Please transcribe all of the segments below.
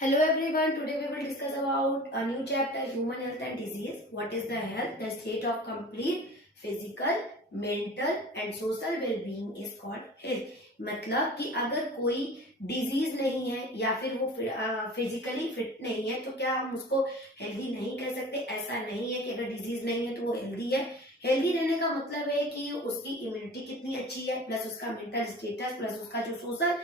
Hello everyone, today we will discuss about a new chapter human health and disease. What is the health? The state of complete physical, mental and social well-being is called health. मतलब कि अगर कोई disease नहीं है या फिर वो physically fit नहीं है तो क्या हम उसको हेल्दी नहीं कह सकते? ऐसा नहीं है कि अगर डिजीज नहीं है तो वो हेल्दी है। हेल्दी रहने का मतलब है कि उसकी इम्यूनिटी कितनी अच्छी है, प्लस उसका मेंटल स्टेटस, प्लस उसका जो सोशल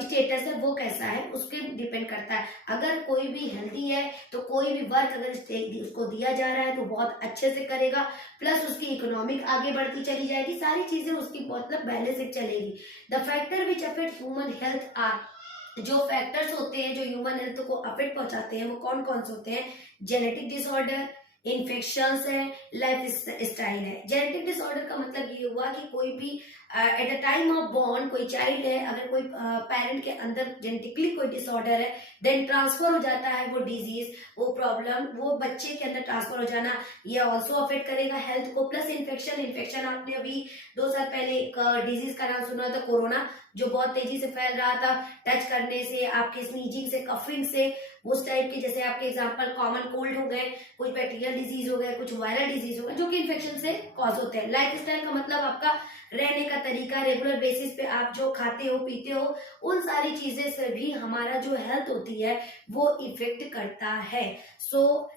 स्टेटस है वो कैसा है उसके डिपेंड करता है। अगर कोई भी हेल्दी है तो कोई भी वर्क अगर उसको दिया जा रहा है तो बहुत अच्छे से करेगा, प्लस उसकी इकोनॉमिक आगे बढ़ती चली जाएगी, सारी चीजें उसकी मतलब बैलेंस चलेगी। The factor which affect human health are, जो फैक्टर्स होते हैं जो ह्यूमन हेल्थ को अफेक्ट पहुंचाते हैं वो कौन कौन से होते हैं? जेनेटिक डिसऑर्डर, इन्फेक्शंस है, लाइफ स्टाइल है। जेनेटिक डिसऑर्डर का मतलब ये हुआ कि कोई भी at the time of born कोई चाइल्ड है, अगर कोई पेरेंट के अंदर जेनेटिकली कोई डिसऑर्डर है, देन ट्रांसफर हो जाता है वो डिजीज, वो प्रॉब्लम वो बच्चे के अंदर ट्रांसफर हो जाना, ये ऑल्सो अफेक्ट करेगा हेल्थ को। प्लस इन्फेक्शन आपने अभी 2 साल पहले एक डिजीज का नाम सुना था, कोरोना, जो बहुत तेजी से फैल रहा था टच करने से, आपके स्नीजिंग से, कफिंग से, उस टाइप के। जैसे आपके एग्जांपल कॉमन कोल्ड हो गए, कुछ बैक्टीरियल डिजीज हो गए, कुछ वायरल डिजीज हो गए, जो कि इन्फेक्शन से कॉज होते हैं। लाइफ स्टाइल का मतलब आपका रहने का तरीका, रेगुलर बेसिस पे आप जो खाते हो पीते हो, उन सारी चीजें से भी हमारा जो हेल्थ होती है वो इफेक्ट करता है। So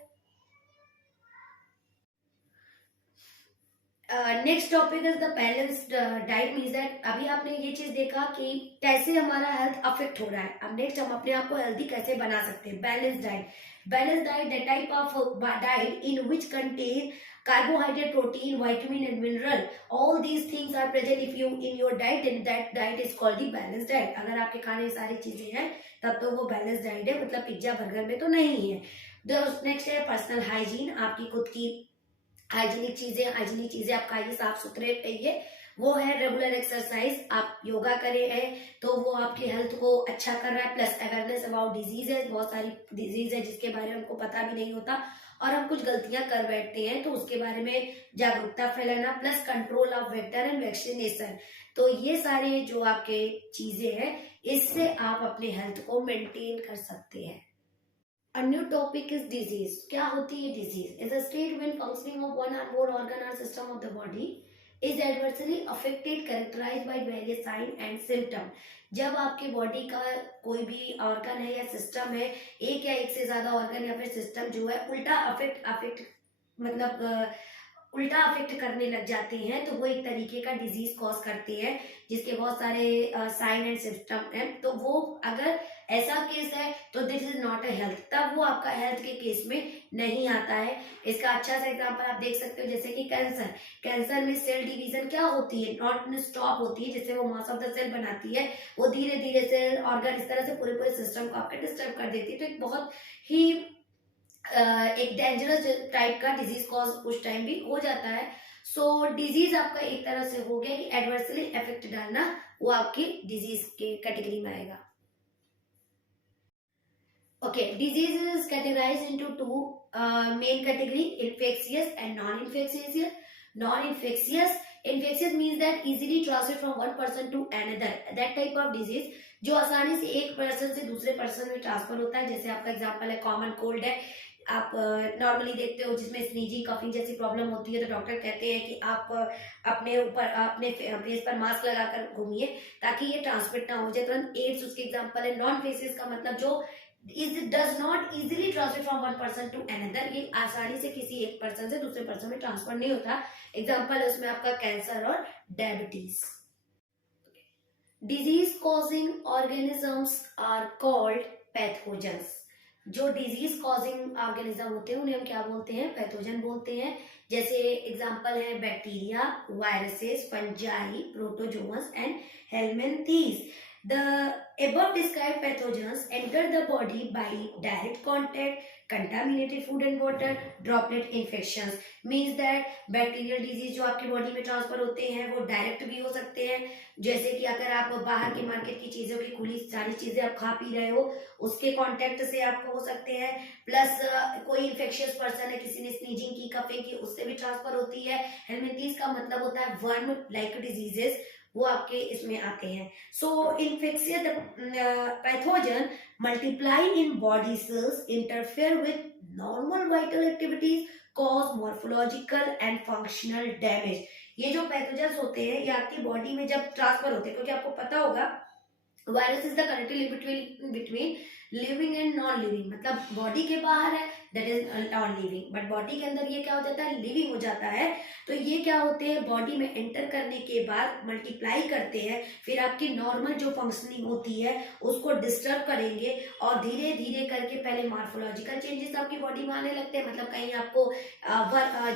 next topic is the balanced diet. Means that अभी आपने ये चीज देखा कि कैसे हमारा हेल्थ अफेक्ट हो रहा है। अब नेक्स्ट हम अपने आप को हेल्दी कैसे बना सकते हैं? Balance diet. Balance diet the type of diet in which contain carbohydrate, protein, vitamin and mineral, all these things are present if you in your diet, then that diet is called the balanced diet। अगर आपके खाने सारी चीजें हैं तब तो वो balance diet है, मतलब पिज्जा बर्गर में तो नहीं है। नेक्स्ट है पर्सनल हाइजीन, आपकी खुद की हाइजीनिक चीजें आप खाइए, साफ सुथरे रहिए। वो है रेगुलर एक्सरसाइज, आप योगा करे हैं तो वो आपकी हेल्थ को अच्छा कर रहा है। प्लस अवेयरनेस अबाउट डिजीज है, बहुत सारी डिजीज है जिसके बारे में हमको पता भी नहीं होता और हम कुछ गलतियां कर बैठते हैं, तो उसके बारे में जागरूकता फैलाना। Plus control of vector and vaccination. तो ये सारे जो आपके चीजें हैं इससे आप अपने हेल्थ को मेंटेन कर सकते हैं। A new topic is disease। क्या होती है disease? Is a state when functioning of one or more organ or system of the body is adversely affected, characterized by various sign and symptom। जब आपके body का कोई भी organ है या सिस्टम है, एक या एक से ज्यादा ऑर्गन या फिर सिस्टम जो है उल्टा अफेक्ट मतलब उल्टा अफेक्ट करने लग जाते हैं, तो वो एक तरीके का डिजीज कॉज करते हैं जिसके बहुत सारे साइन एंड सिम्टम हैं। तो वो अगर ऐसा केस है तो this is not a health, तब वो आपका हेल्थ के केस में नहीं आता है। इसका अच्छा सा एग्जांपल आप देख सकते हो, जैसे कि कैंसर में सेल डिवीजन क्या होती है? नॉट स्टॉप होती है, जिससे वो मास ऑफ द सेल बनाती है, वो धीरे धीरे सेल ऑर्गन इस तरह से पूरे पूरे सिस्टम को आपके डिस्टर्ब कर देती है। तो एक बहुत ही एक डेंजरस टाइप का डिजीज कॉज उस टाइम भी हो जाता है। सो डिजीज आपका एक तरह से हो गया कि एडवर्सली इफेक्ट डालना, वो आपकी डिजीज के कैटेगरी में आएगा। Okay, disease is categorised into two main category, infectious and non infectious. Non infectious, infectious means that easily transfer from one person to another, that type of disease जो आसानी से एक पर्सन से दूसरे person में transfer होता है। जैसे आपका एग्जांपल है कॉमन कोल्ड है, आप नॉर्मली देखते हो जिसमें स्नीजिंग कफिंग जैसी प्रॉब्लम होती है, तो डॉक्टर कहते हैं कि आप अपने ऊपर अपने फेस पर मास्क लगाकर घूमिए ताकि ये ट्रांसमिट ना हो जाए तुरंत। एड्स उसके एग्जांपल है। नॉन फेसिस का मतलब जो does not easily transfer from one person to another, ये आसानी से किसी एक पर्सन से दूसरे पर्सन में ट्रांसफर नहीं होता। एग्जाम्पल है उसमें आपका कैंसर और diabetes. Disease causing organisms are called pathogens. जो डिजीज कॉजिंग ऑर्गेनिज्म होते हैं उन्हें हम क्या बोलते हैं? पैथोजन बोलते हैं। जैसे एग्जांपल है bacteria, viruses, fungi, protozoas and helminths. The above described pathogens enter the body by direct contact, contaminated food and water, droplet infections। Means that bacterial disease जो आपकी बॉडी में ट्रांसफर होते हैं वो डायरेक्ट भी हो सकते हैं, जैसे कि अगर आप बाहर के मार्केट की चीजों की खुली सारी चीजें आप खा पी रहे हो उसके कांटेक्ट से आपको हो सकते हैं। प्लस कोई इन्फेक्शियस पर्सन है, किसी ने स्नीजिंग की, कफिंग की, उससे भी ट्रांसफर होती है। हेलमिंथीज का मतलब होता है वर्म लाइक डिजीजेस, वो आपके इसमें आते हैं. So infectious pathogen multiply in body cells, interfere with normal vital activities, cause morphological and functional damage. ये जो पैथोजन्स होते हैं ये आपकी बॉडी में जब ट्रांसफर होते हैं, क्योंकि आपको पता होगा virus is the connective link between living and non living. मतलब बॉडी के बाहर है that is non living, but body के अंदर ये क्या हो जाता है, लिविंग हो जाता है. तो ये क्या होते हैं, बॉडी में एंटर करने के बाद मल्टीप्लाई करते हैं, फिर आपकी नॉर्मल जो फंक्शनिंग होती है उसको डिस्टर्ब करेंगे, और धीरे धीरे करके पहले मार्फोलॉजिकल चेंजेस आपकी बॉडी में आने लगते हैं. मतलब कहीं आपको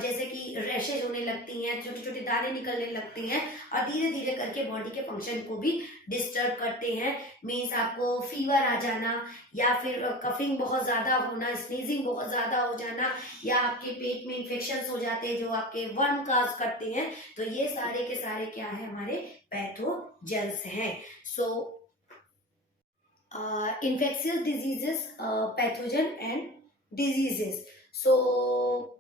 जैसे कि रैशेज होने लगती हैं, छोटे छोटे दाने निकलने लगती हैं, और धीरे धीरे करके बॉडी के फंक्शन को भी डिस्टर्ब करते हैं. मीन्स आपको फीवर आ जाना, या फिर कफिंग बहुत ज्यादा होना, स्नीजिंग बहुत ज्यादा हो जाना, या आपके पेट में इन्फेक्शंस हो जाते हैं जो आपके वर्म काज करते हैं. तो ये सारे के सारे क्या है, हमारे पैथोजेंस हैं. So infectious diseases, pathogen and diseases. So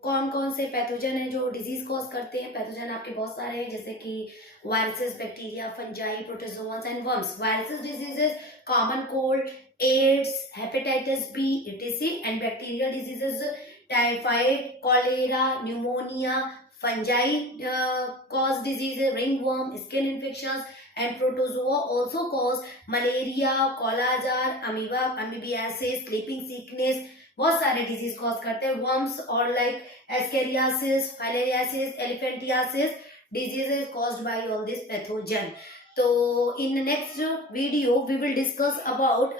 कौन कौन से पैथोजन है जो डिजीज कॉज करते हैं. पैथोजन आपके बहुत सारे हैं, जैसे कि viruses, bacteria, fungi, protozoas and worms. Viruses diseases common cold, AIDS, hepatitis B, etc. And bacterial diseases typhoid, cholera, pneumonia, fungi cause diseases, ringworm, skin infections, and protozoa also cause malaria, kala azar, amoeba, amoebiasis, sleeping sickness, बहुत सारे disease cause करते हैं. Worms और like ascariasis, filariasis, elephantiasis diseases caused by all this pathogen. So in the next video we will discuss about